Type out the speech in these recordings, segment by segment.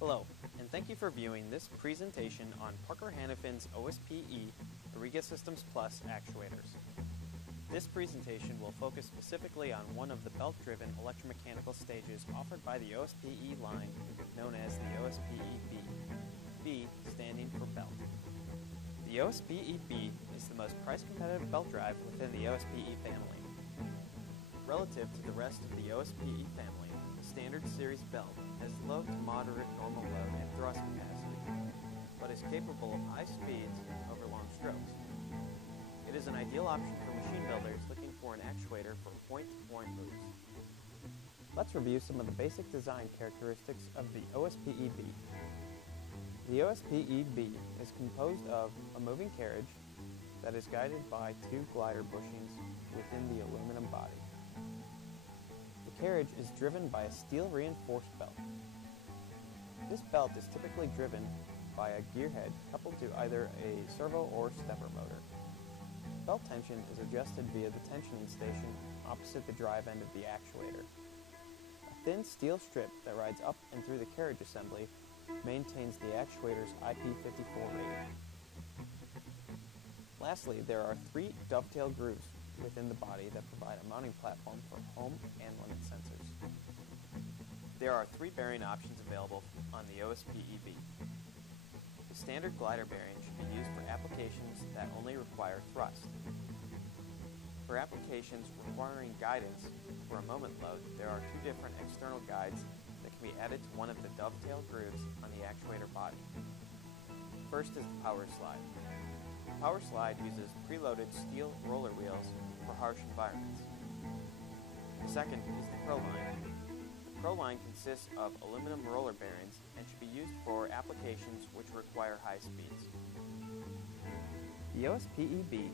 Hello, and thank you for viewing this presentation on Parker Hannifin's OSPE Ariga Systems Plus actuators. This presentation will focus specifically on one of the belt-driven electromechanical stages offered by the OSPE line, known as the OSPE B, B standing for belt. The OSPE B is the most price-competitive belt drive within the OSPE family. Relative to the rest of the OSPE family, the standard series belt has low to moderate normal load and thrust capacity, but is capable of high speeds over long strokes. It is an ideal option for machine builders looking for an actuator for point-to-point moves. Let's review some of the basic design characteristics of the OSPE B. The OSPE B is composed of a moving carriage that is guided by two glider bushings within the aluminum body. The carriage is driven by a steel-reinforced belt. This belt is typically driven by a gearhead coupled to either a servo or stepper motor. Belt tension is adjusted via the tensioning station opposite the drive end of the actuator. A thin steel strip that rides up and through the carriage assembly maintains the actuator's IP54 rating. Lastly, there are three dovetail grooves within the body that provide a mounting platform for home and limit sensors. There are three bearing options available on the OSPE B. The standard glider bearing should be used for applications that only require thrust. For applications requiring guidance for a moment load, there are two different external guides that can be added to one of the dovetail grooves on the actuator body. First is the power slide. The power slide uses preloaded steel roller wheels for harsh environments. The second is the Pro line. The Pro line consists of aluminum roller bearings and should be used for applications which require high speeds. The OSPE B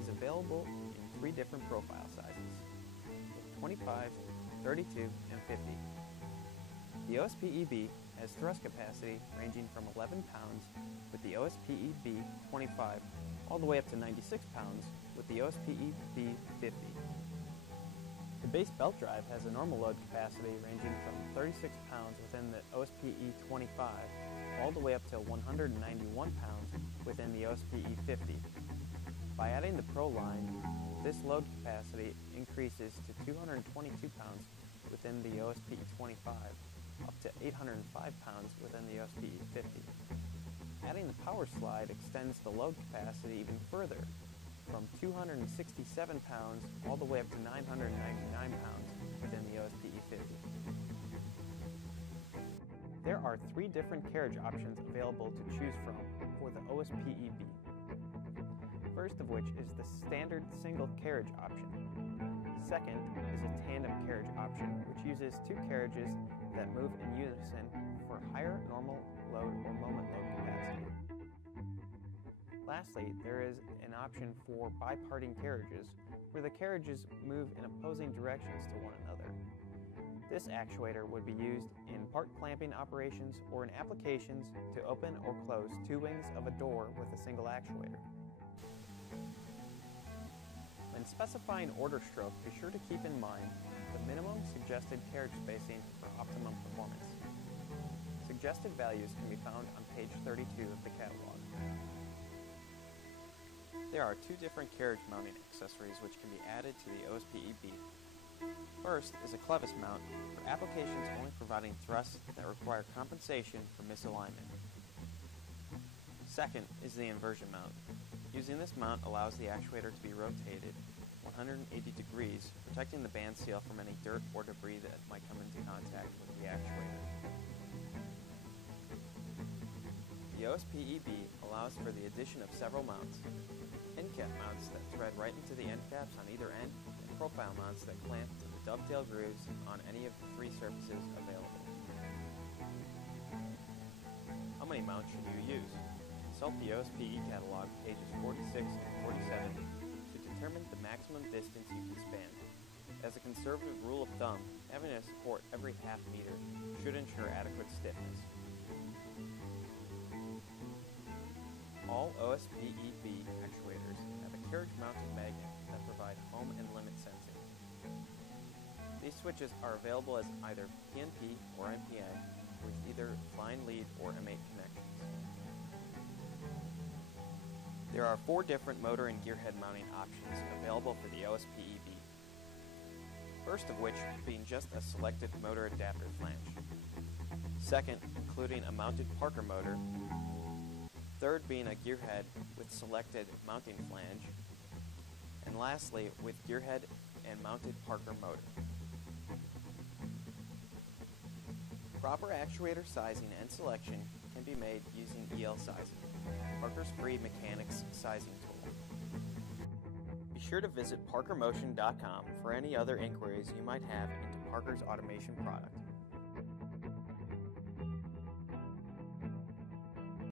is available in three different profile sizes, with 25, 32, and 50. The OSPE B has thrust capacity ranging from 11 pounds with the OSPE B 25 all the way up to 96 pounds with the OSPE B 50. The base belt drive has a normal load capacity ranging from 36 pounds within the OSPE 25 all the way up to 191 pounds within the OSPE 50. By adding the Pro line, this load capacity increases to 222 pounds within the OSPE 25 up to 805 pounds within the OSPE 50. Adding the power slide extends the load capacity even further, from 267 pounds all the way up to 999 pounds within the OSPE 50. There are three different carriage options available to choose from for the OSPE B. First of which is the standard single carriage option. Second is a tandem carriage option, which uses two carriages that move in unison for higher normal load or moment load capacity. Lastly, there is an option for biparting carriages, where the carriages move in opposing directions to one another. This actuator would be used in part clamping operations or in applications to open or close two wings of a door with a single actuator. When specifying order stroke, be sure to keep in mind the minimum suggested carriage spacing for optimum performance. Suggested values can be found on page 32 of the catalog. There are two different carriage mounting accessories which can be added to the OSPE B. First is a clevis mount for applications only providing thrusts that require compensation for misalignment. Second is the inversion mount. Using this mount allows the actuator to be rotated 180 degrees, protecting the band seal from any dirt or debris that might come into contact with the actuator. The OSPE B allows for the addition of several mounts: end cap mounts that thread right into the end caps on either end, and profile mounts that clamp to the dovetail grooves on any of the three surfaces available. How many mounts should you use? Consult the OSPE catalog, pages 46 and 47, to determine the maximum distance you can span. As a conservative rule of thumb, having a support every half meter should ensure adequate stiffness. All OSPE B actuators have a carriage-mounted magnet that provide home and limit sensing. These switches are available as either PNP or NPN with either flying or M8 connections. There are 4 different motor and gearhead mounting options available for the OSPE B. First of which being just a selected motor adapter flange. Second, including a mounted Parker motor. Third, being a gearhead with selected mounting flange. And lastly, with gearhead and mounted Parker motor. Proper actuator sizing and selection can be made using EL sizing, Parker's free mechanics sizing tool. Be sure to visit parkermotion.com for any other inquiries you might have into Parker's automation product.